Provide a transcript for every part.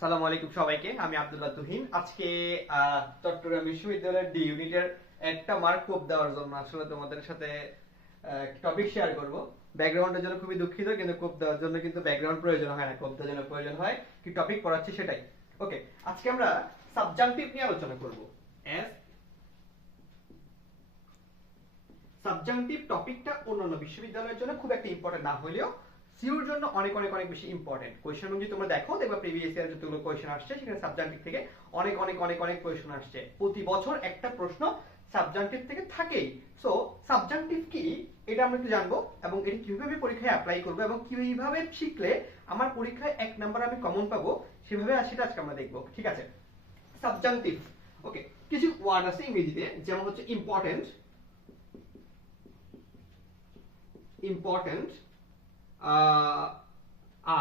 সালামু আলাইকুম সবাইকে। আমি আব্দুল্লাহ তুহিন। আজকে চট্টগ্রাম বিশ্ববিদ্যালয়ের ডি ইউনিটের একটা মার্ক কোপ দেওয়ার জন্য আসলে তোমাদের সাথে টপিক শেয়ার করব। ব্যাকগ্রাউন্ডের জন্য খুবই দুঃখিত, কিন্তু কোপ দেওয়ার জন্য কিন্তু ব্যাকগ্রাউন্ড প্রয়োজন হয় না, কোপ দেওয়ার জন্য প্রয়োজন হয় কি টপিক পড়াচ্ছি সেটাই। ওকে, আজকে আমরা সাবজাংটিভ নিয়ে আলোচনা করব। এস সাবজাংটিভ টপিকটা অন্যান্য বিশ্ববিদ্যালয়ের জন্য খুব একটা ইম্পর্টেন্ট না হলেও সিউর জন্য অনেক অনেক অনেক বেশি ইম্পর্টেন্ট। কোয়েশ্চেন যদি তোমরা দেখো দেখবা প্রিভিয়াস ইয়ার যতগুলো কোয়েশ্চেন আসছে সেখানে সাবজাংটিভ থেকে অনেক অনেক অনেক অনেক কোয়েশ্চেন আসছে। প্রতি বছর একটা প্রশ্ন সাবজাংটিভ থেকে থাকেই। সো সাবজাংটিভ কি এটা আমরা একটু জানবো, এবং এটা কিভাবে পরীক্ষায় অ্যাপ্লাই করবো এবং কিভাবে শিখলে আমার পরীক্ষায় 1 নাম্বার আমি কমন পাবো সেভাবে সেটা আজকে আমরা দেখবো। ঠিক আছে, সাবজাংটিভ। ওকে, কিছু ওয়ার্ড আছে ইংরেজিতে, যেমন হচ্ছে important, important,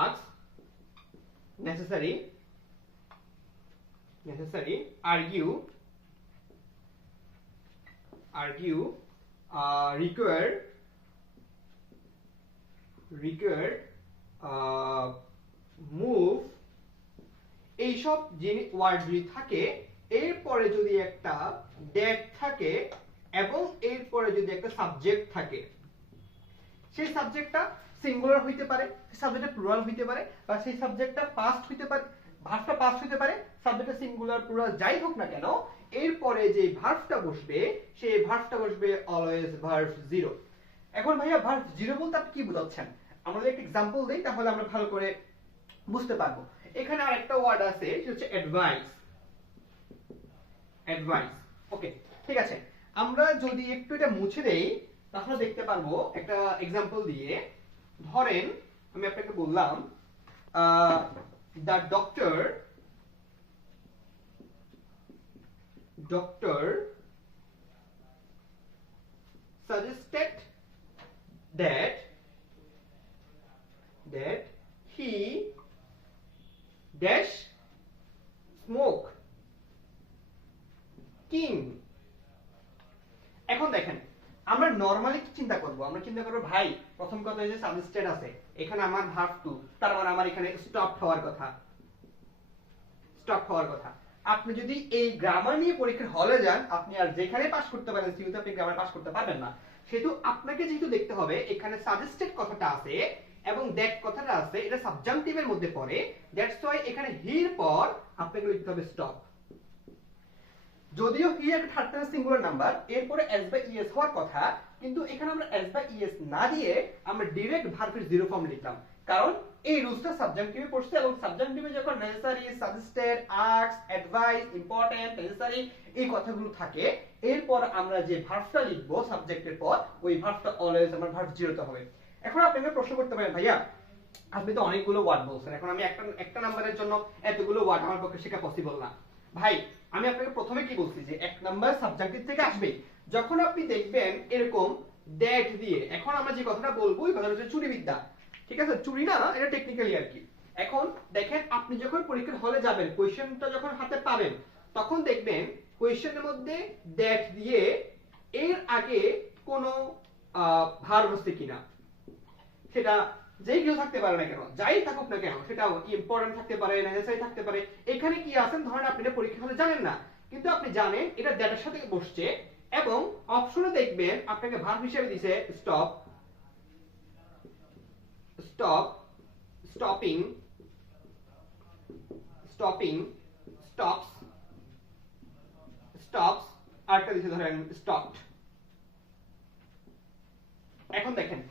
ask, necessary, argue, require, move। এইসব ওয়ার্ড যদি থাকে, এরপরে যদি একটা ডেট থাকে এবং এরপরে যদি একটা সাবজেক্ট থাকে, সেই সাবজেক্টটা সিঙ্গুলার হইতে পারে, সেই সাবজেক্টটা প্লুরাল হইতে পারে, বা সেই সাবজেক্টটা পাস্ট হইতে পারে, ভার্বটা পাস্ট হইতে পারে, সাবজেক্টটা সিঙ্গুলার প্লুরাল যাই হোক না কেন, এরপরে যে ভার্বটা বসবে সেই ভার্বটা বসবে অলওয়েজ ভার্ব জিরো। এখন ভাইয়া ভার্ব জিরো বলতে আপনি কি বোঝাচ্ছেন? আমরা যদি একটা एग्जांपल দেই তাহলে আমরা ভালো করে বুঝতে পারবো। এখানে আরেকটা ওয়ার্ড আছে সেটা হচ্ছে অ্যাডভাইস। ওকে, ঠিক আছে। আমরা যদি একটু এটা মুছে দেই তাহলে দেখতে পারবো একটা एग्जांपल দিয়ে। ধরেন আমি আপনাকে বললাম the doctor suggested that he dash smoke king। এখন দেখেন আমরা নরমালি কি চিন্তা করব? আমরা চিন্তা করব ভাই প্রথম কথা যে সাবজেক্ট আছে, এখানে আমার ভার্ব টু, তার মানে আমার এখানে স্টপ হওয়ার কথা। আপনি যদি এই গ্রামার নিয়ে পরীক্ষার হলে যান, আপনি আর যেখানে পাস করতে পারেন সিউতে আপনি গ্রামার পাস করতে পারবেন না। সেহেতু আপনাকে যেহেতু দেখতে হবে এখানে সাজেস্টেড কথাটা আছে এবং দ্যাট কথাটা আছে, এটা সাবজাংটিভের মধ্যে পড়ে। দ্যাটস ওয়াই এখানে হির পর আপনাকে লিখতে হবে স্টপ। যদিও হি একটা থার্ড পারসন সিঙ্গুলার নাম্বার, এরপরে এস বাই ইএস হওয়ার কথা, কিন্তু এখানে আমরা এস বাই ইএস না দিয়ে আমরা ডাইরেক্ট ভার্বের জিরো ফর্ম লিখলাম, কারণ এই রুলসটা সাবজাংটিভে পড়ছে এবং সাবজাংটিভে যখন necessary, suggested, ask, advice, important, necessary এই কথাগুলো থাকে, এরপর আমরা যে ভার্বটা লিখব সাবজেক্টের পর, ওই ভার্বটা অলওয়েজ আমার ভার্ব জিরোতে হবে। এখন আপনি আমাকে প্রশ্ন করতে পারেন ভাইয়া আপনি তো অনেকগুলো ওয়ার্ড বলছেন, এখন আমি একটা নাম্বারের জন্য এতগুলো ওয়ার্ড আমার পক্ষে শেখা পসিবল না। ভাই আমি আপনাকে প্রথমে কি বলছি যে 1 নাম্বার সাবজেক্টিভ থেকে আসবে। যখন আপনি দেখবেন এরকম দ্যাট দিয়ে, এখন আমরা যে কথাটা বলবো এই কথাটা হচ্ছে চুরি বিদ্যা। ঠিক আছে, চুরি না, এটা টেকনিক্যালি আর কি। এখন দেখেন আপনি যখন পরীক্ষার হলে যাবেন, কোশ্চেনটা যখন হাতে পাবেন, তখন দেখবেন কোশ্চেনের মধ্যে দ্যাট দিয়ে এর আগে কোনো ভার্ব আছে কিনা, সেটা যেই কেউ থাকতে পারে না কেন, যাই থাকুক না কেন, সেটা ইম্পর্টেন্ট থাকতে পারে, নেসেসারি থাকতে পারে। এখানে কি আছেন, ধরেন আপনি এটা পরীক্ষা হলে জানেন না, কিন্তু আপনি জানেন এটা ডেটার সাথে বসছে, এবং অপশনে দেখবেন আপনাকে ভার্ব হিসেবে দিয়েছে স্টপ, স্টপিং, স্টপস, আর একটা দিয়েছে ধরেন স্টপড। এখন দেখেন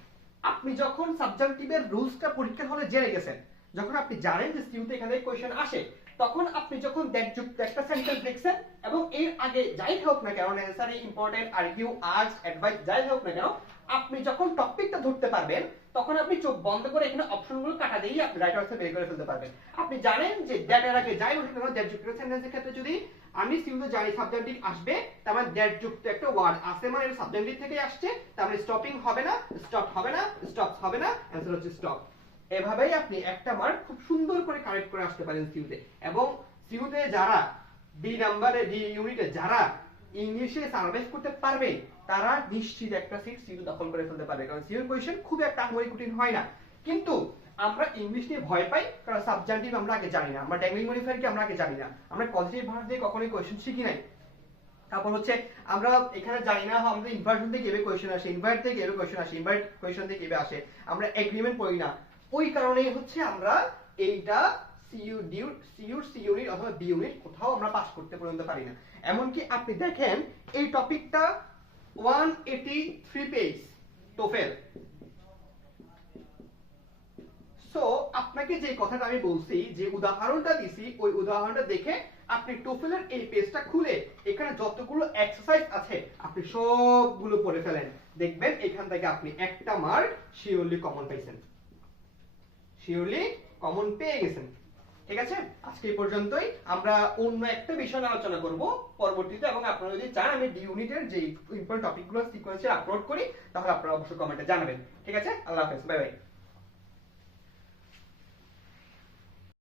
আপনি যখন সাবজাংটিভের রুলসটা পরীক্ষার হলে জেনে গেছেন, যখন আপনি জানেন যে সিউতে এখানে কোশ্চেন আসে, তখন আপনি যখন দ্যাট যুক্ত একটা সেন্টেন্স লিখছেন এবং এর আগে যাই হোক না কেন, necessary, important, argue, ask, advice যাই হোক না কেন, আপনি যখন টপিকটা ধরতে পারবেন তখন আপনি চোখ বন্ধ করে এখানে অপশনগুলো কাটা দিয়েই আপনি রাইট আনসার বের করে ফেলতে পারবেন। আপনি জানেন যে দ্যাট এর আগে যাই হোক না কেন, দ্যাট যুক্ত সেন্টেন্সের ক্ষেত্রে যদি আমি সিউতে জানি সাবজাংটিভ আসবে, তার মানে দ্যাট যুক্ত একটা ওয়ার্ড আছে, মানে এটা সাবজাংটিভ থেকে আসছে, তার মানে স্টপিং হবে না, স্টপ হবে না, স্টপস হবে না, অ্যানসার হচ্ছে স্টপ। এভাবেই আপনি একটা মার্ক খুব সুন্দর করে কারেক্ট করে আসতে পারেন সিউতে। এবং সিউতে যারা ডি নাম্বারে, ডি ইউনিটে যারা ইংলিশে সার্ভাইভ করতে পারবে, তারা নিশ্চিত একটা সিট সিউ দখল করে ফেলতে পারবে, কারণ সিউর কোশ্চেন খুব একটা আহামরি কঠিন হয় না। কিন্তু আমরা ইংলিশ নিয়ে ভয় পাই কারণ সাবজেক্টিভ আমরা আগে জানি না, আমরা ড্যাংলিং মডিফায়ার কি আমরা আগে জানি না, আমরা পজিটিভ ভার্ব দিয়ে কখনোই কোশ্চেন শিখি নাই। তারপর হচ্ছে আমরা এখানে জানি না আমাদের ইনভার্সন থেকে কিভাবে কোশ্চেন আসে, ইনভার্ট থেকে কিভাবে কোশ্চেন আসে, ইনভার্ট কোশ্চেন থেকে কিভাবে আসে, আমরা এগ্রিমেন্ট পড়ি না। ওই কারণেই হচ্ছে আমরা এইটা সি ইউনিট অথবা বি ইউনিট কোথাও আমরা পাস করতে পর্যন্ত পারি না। এমনকি আপনি দেখেন এই টপিকটা 183 পেজ টোফেল। সো আপনাকে যে কথাটা আমি বলছি, যে উদাহরণটা দিছি, ওই উদাহরণটা দেখে আপনি টোফেলের এই পেজটা খুলে এখানে যতগুলো এক্সারসাইজ আছে আপনি সবগুলো পড়ে ফেলেন, দেখবেন এখান থেকে আপনি একটা মার্ক শিওরলি কমন পাইছেন, শিওরলি কমন পেয়ে গেছেন। ঠিক আছে, আজকে এই পর্যন্তই। আমরা অন্য একটা বিষয় নিয়ে আলোচনা করব পরবর্তীতে, এবং আপনারা যদি চান আমি ডি ইউনিটের যে ইম্পর্টেন্ট টপিকগুলো সিকোয়েন্সে আপলোড করি তাহলে আপনারা অবশ্যই কমেন্টে জানাবেন। ঠিক আছে, আল্লাহ হাফেজ, বাই বাই।